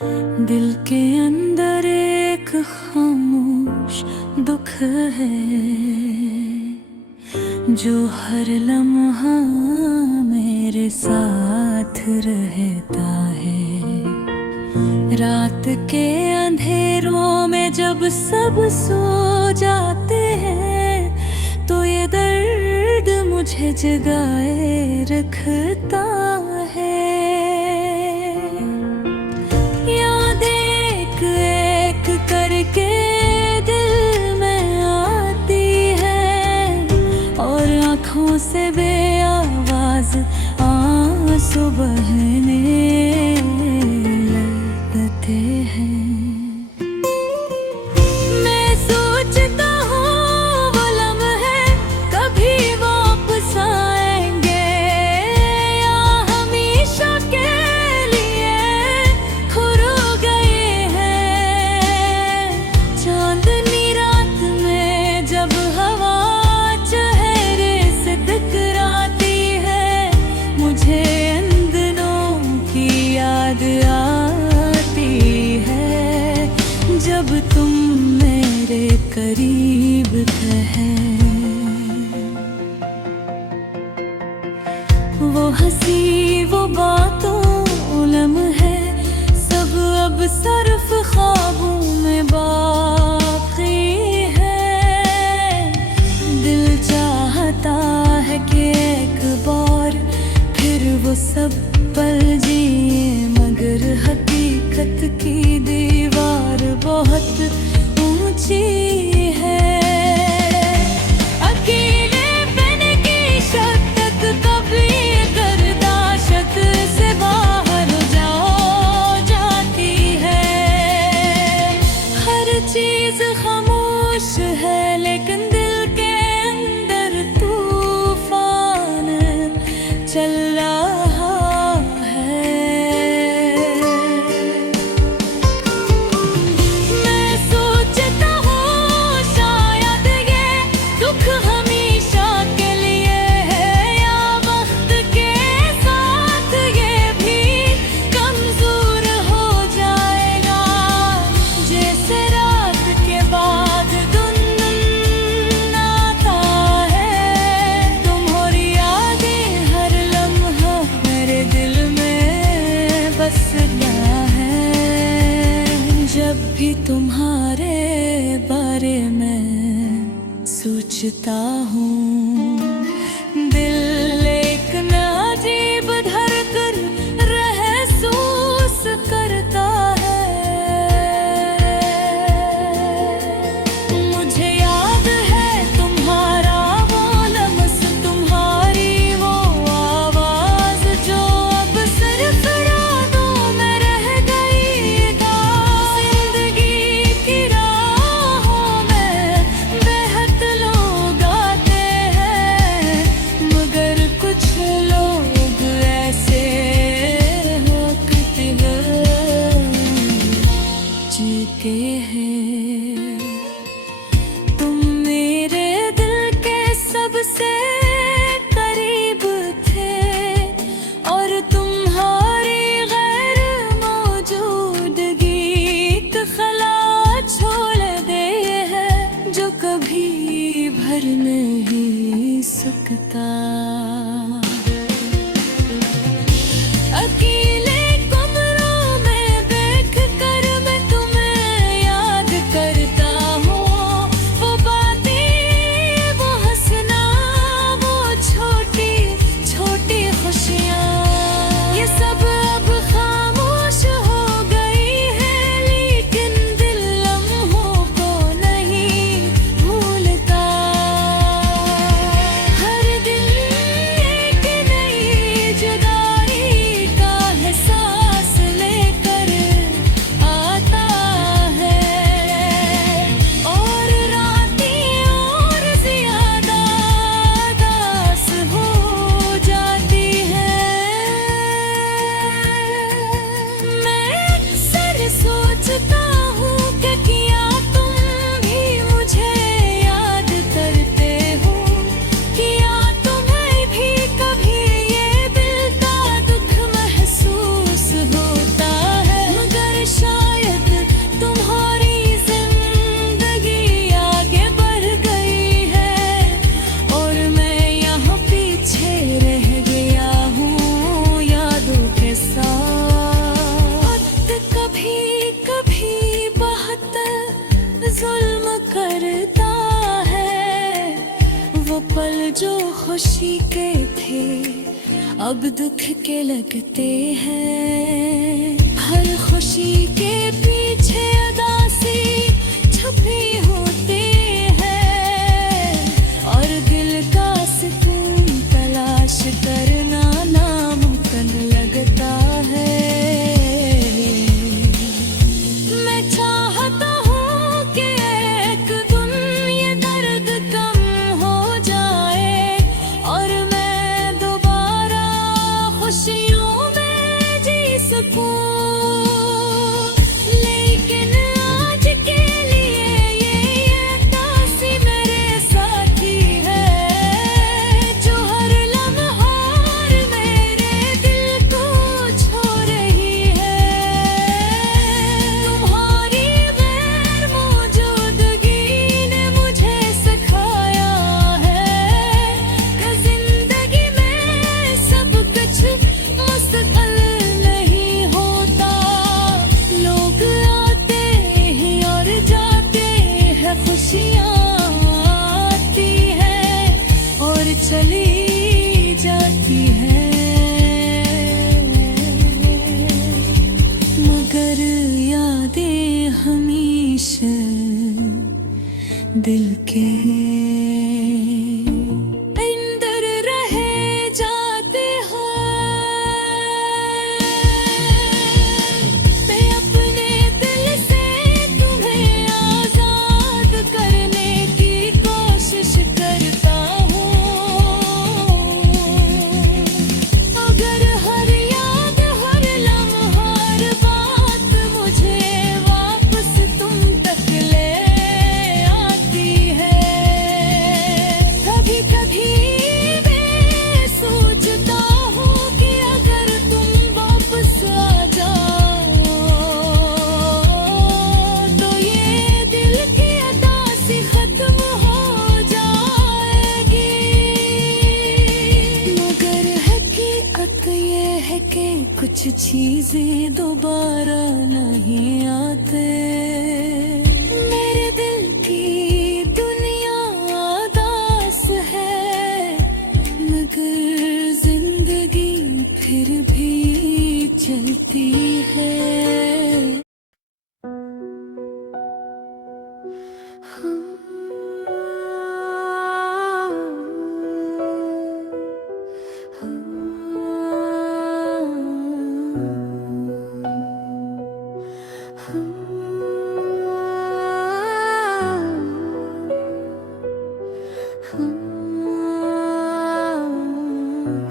दिल के अंदर एक खामोश दुख है जो हर लम्हा मेरे साथ रहता है। रात के अंधेरों में जब सब सो जाते हैं तो ये दर्द मुझे जगाए रखता है। करके दिल में आती है और आँखों से बेआवाज आंसू बहने लगते हैं। मैं सोचता हूँ वो लम्हे कभी वापस आएंगे या हमेशा के लिए खो गए हैं। चांदनी रात में जब हवा चेहरे से टकराती है मुझे इन दिनों की याद आती है जब तुम मेरे करीब थे। वो हंसी वो बातों लम्हे सब अब सिर्फ ख्वाबों में बाकी है। दिल चाहता है कि एक बार फिर वो सब पल जिए मगर हकीकत की दीवार बहुत ऊंची है। अकेलेपन की शक्कत कभी बर्दाश्त से बाहर जाती है। हर चीज खामोश है लेकिन दिल के अंदर तूफान चल रहा है। मैं सोचता हूँ शायद ये दुख हमेशा के लिए है या वक्त के साथ ये भी कमजोर हो जाएगा। जैसे रात के बाद दिन आता है तुम्हारी यादें हर लम्हा मेरे दिल में बस गया है। जब भी तुम्हारे बारे में सोचता हूँ दिल एक अजीब धड़कन महसूस करता है। मुझे याद है तुम्हारा वो लम्स तुम्हारी वो आवाज जो अब सिर्फ यादों में रह गई। जिंदगी की राहों में बेहद लोग आते हैं मगर कुछ लोग ऐसे होते चुके हैं। तुम मेरे दिल के सबसे करीब थे और तुम्हारी गैर मौजूदगी एक खला छोड़ दे है जो कभी भर नहीं सकता। अकेले कमरों में देख कर मैं तुम्हें याद करता हूँ। वो बातें वो हंसना वो छोटी छोटी खुशियाँ ये सब अब खामोश हो गई है लेकिन दिल लम्हों को नहीं भूलता। हर दिन अब दुख के लगते हैं। हर खुशी के पीछे उदासी छुपी होती है, और दिल का सुकून तलाश करना नामुमकिन लगता है। मैं चाहता हूँ कि एक दिन ये दर्द कम हो जाए, और मैं दोबारा खुशियों में जी सकूं। लेकिन आज के लिए ये तासी मेरे साथी है, जो हर लम्हा मेरे दिल को छू रही है। तुम्हारी गैर मौजूदगी ने मुझे सिखाया है कि जिंदगी में सब कुछ मुस्तकिल नहीं होता। लोग आते हैं और जाते हैं, खुशियाँ आती हैं और चली जाती हैं, मगर यादें हमेशा दिल के अंदर रह जाते हैं। मैं अपने दिल से तुम्हें आजाद करने की कोशिश करता हूँ। अगर हर याद, हर लम्हा, हर बात मुझे वापस तुम तक ले आती है। कभी कभी मैं सोचता हूँ कि अगर तुम वापस आ जाओ तो ये दिल की उदासी खत्म हो जाएगी। मगर हकीकत ये है कि कुछ चीजें दोबारा नहीं आते। मेरे दिल की दुनिया उदास है, मगर जिंदगी फिर भी चलती है।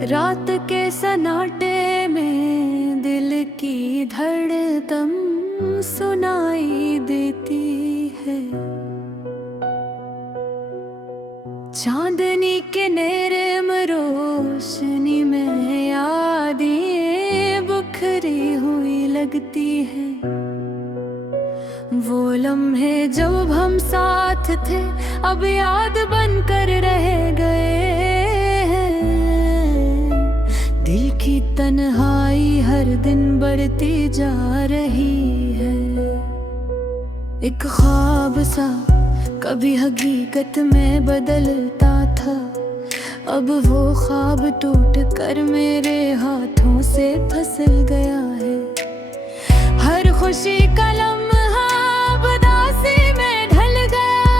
रात के सन्नाटे में दिल की धड़कन सुनाई देती है। चांदनी के नेरम रोशनी में यादें बुखरी हुई लगती है। वो लम्हे जब हम साथ थे अब याद बनकर रह गए हैं। दिल की तन्हाई हर दिन बढ़ती जा रही है। एक ख्वाब सा कभी हकीकत में बदलता था, अब वो ख्वाब टूट कर मेरे हाथों से फिसल गया है। हर खुशी का लम्हा उदासी में ढल गया,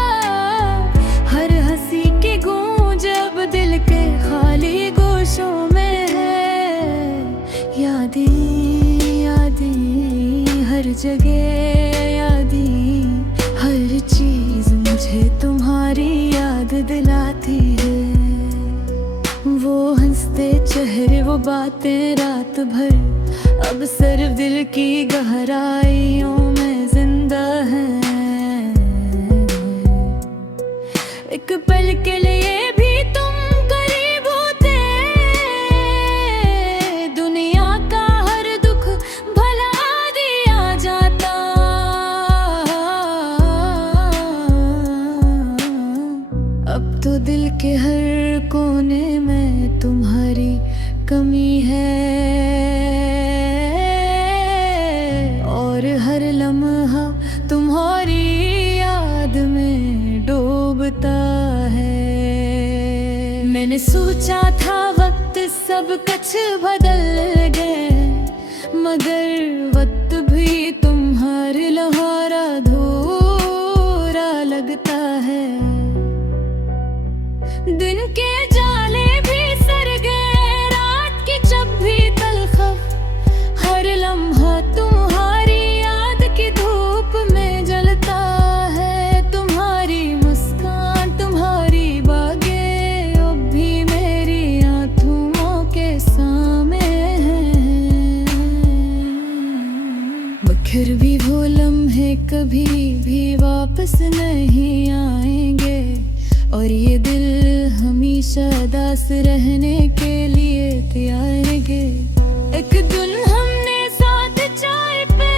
हर हंसी की गूंज अब दिल के खाली गोशों में है। यादें यादें हर जगह, यादें हर चीज मुझे तुम्हारी याद दिलाती है। वो हंसते चेहरे, वो बातें रात भर, अब सिर्फ दिल की गहराइयों में जिंदा है। एक पल के लिए भी तुम करीब होते, दुनिया का हर दुख भला दिया जाता। अब तो दिल के हर कोने में तुम्हारी कमी है, और हर लम्हा तुम्हारी याद में डूबता है। मैंने सोचा था वक्त सब कुछ बदल गए, मगर वक्त भी तुम्हारे लहरा अधूरा लगता है। दिन के जाले भी सर गए, रात की जब भी तलखफ, हर लम्हा तुम्हारी याद की धूप में जलता है। तुम्हारी मुस्कान, तुम्हारी बातें अब भी मेरी आंखों के सामने हैं। मगर भी वो लम्हे कभी भी वापस नहीं आएंगे, और ये दिल हमेशा दास रहने के लिए तैयार है। एक दिन हमने साथ चाय पे,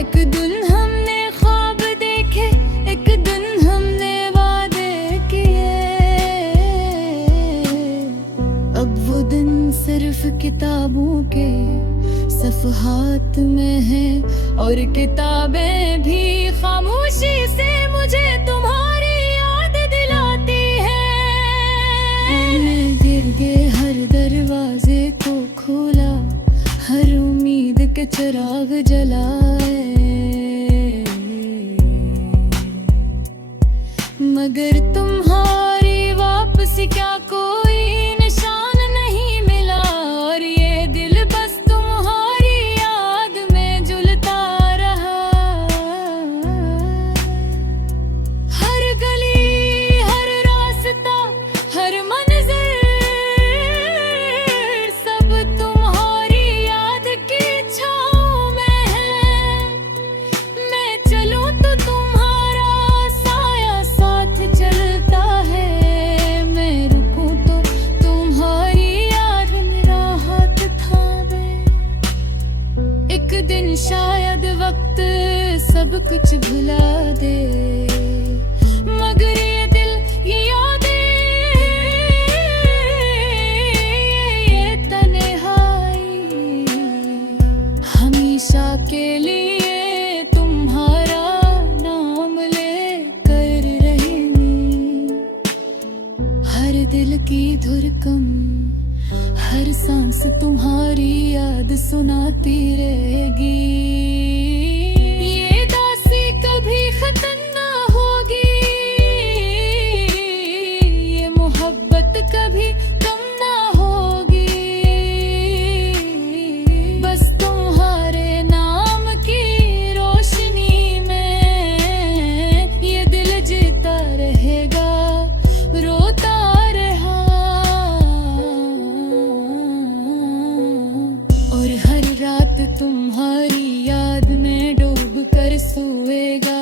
एक दिन हमने ख्वाब देखे, एक दिन हमने वादे किए। अब वो दिन सिर्फ किताबों के सफ़हात में है, और किताबें भी खामोशी से मुझे तुम्हारी याद दिलाती है। मैंने गिर गए हर दरवाजे को खोला, हर उम्मीद के चिराग जलाए, मगर तुम्हारी वापसी का कोई निशान नहीं मिला। और ये दिल बस तुम्हारी याद में झुलता रहा। हर गली, हर रास्ता, हर मंजिल, सब तुम्हारी याद की छाँव में है। मैं चलूं तो तुम्हारा साया साथ चलता है, मैं रुकूं तो तुम्हारी याद मेरा हाथ थामे। एक दिन शायद वक्त सब कुछ भुला दे, मगर ये दिल, ये यादें, ये तन्हाई हमेशा के लिए तुम्हारा नाम लेकर रहेंगी। हर दिल की धड़कन, हर सांस तुम्हारी याद सुनाती रहेगी। ये दासी कभी खत्म ना होगी, ये मोहब्बत कभी कम ना होगी। बस तुम्हारे नाम की रोशनी में ये दिल जीता रहेगा, रोता रहा। और हर रात तुम्हारी याद में डूब कर सोएगा।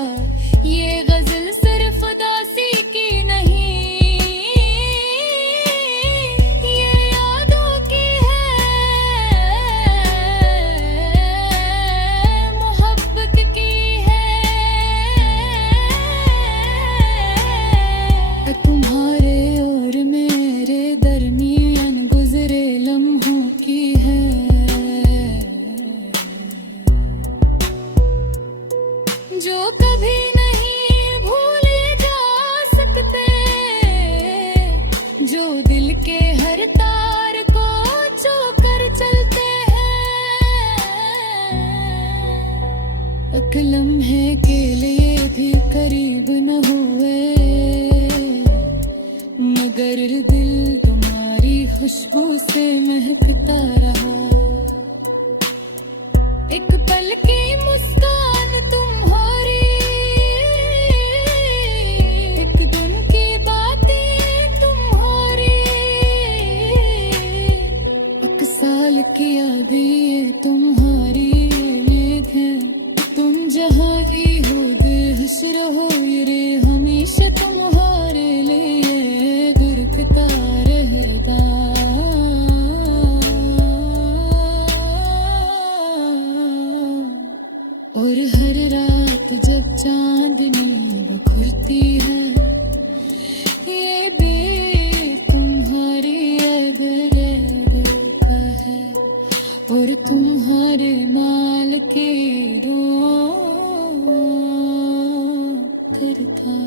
ये गजल सिर्फ उदासी की नहीं, ये यादों की है, मोहब्बत की है। तुम्हारे और मेरे दरमियान गुजरे लम्हों की है, जो कभी नहीं भूले जा सकते, जो दिल के हर तार को छू कर चलते हैं। एक लम्हे के लिए भी करीब न हुए, मगर दिल तुम्हारी खुशबू से महकता रहा। एक पल की मुस्कान तुम्हारी, एक दिन की बातें तुम्हारी, एक साल की यादें तुम्हारी उम्मीद है। तुम जहाँ ही हो दिल खुश रहो, ये हमेशा तुम्हारे लिए गुरकता रहेगा। और हर रात जब चांदनी बखरती है, ये भी तुम्हारी याद रहता है। और तुम्हारे माल के दुआ करता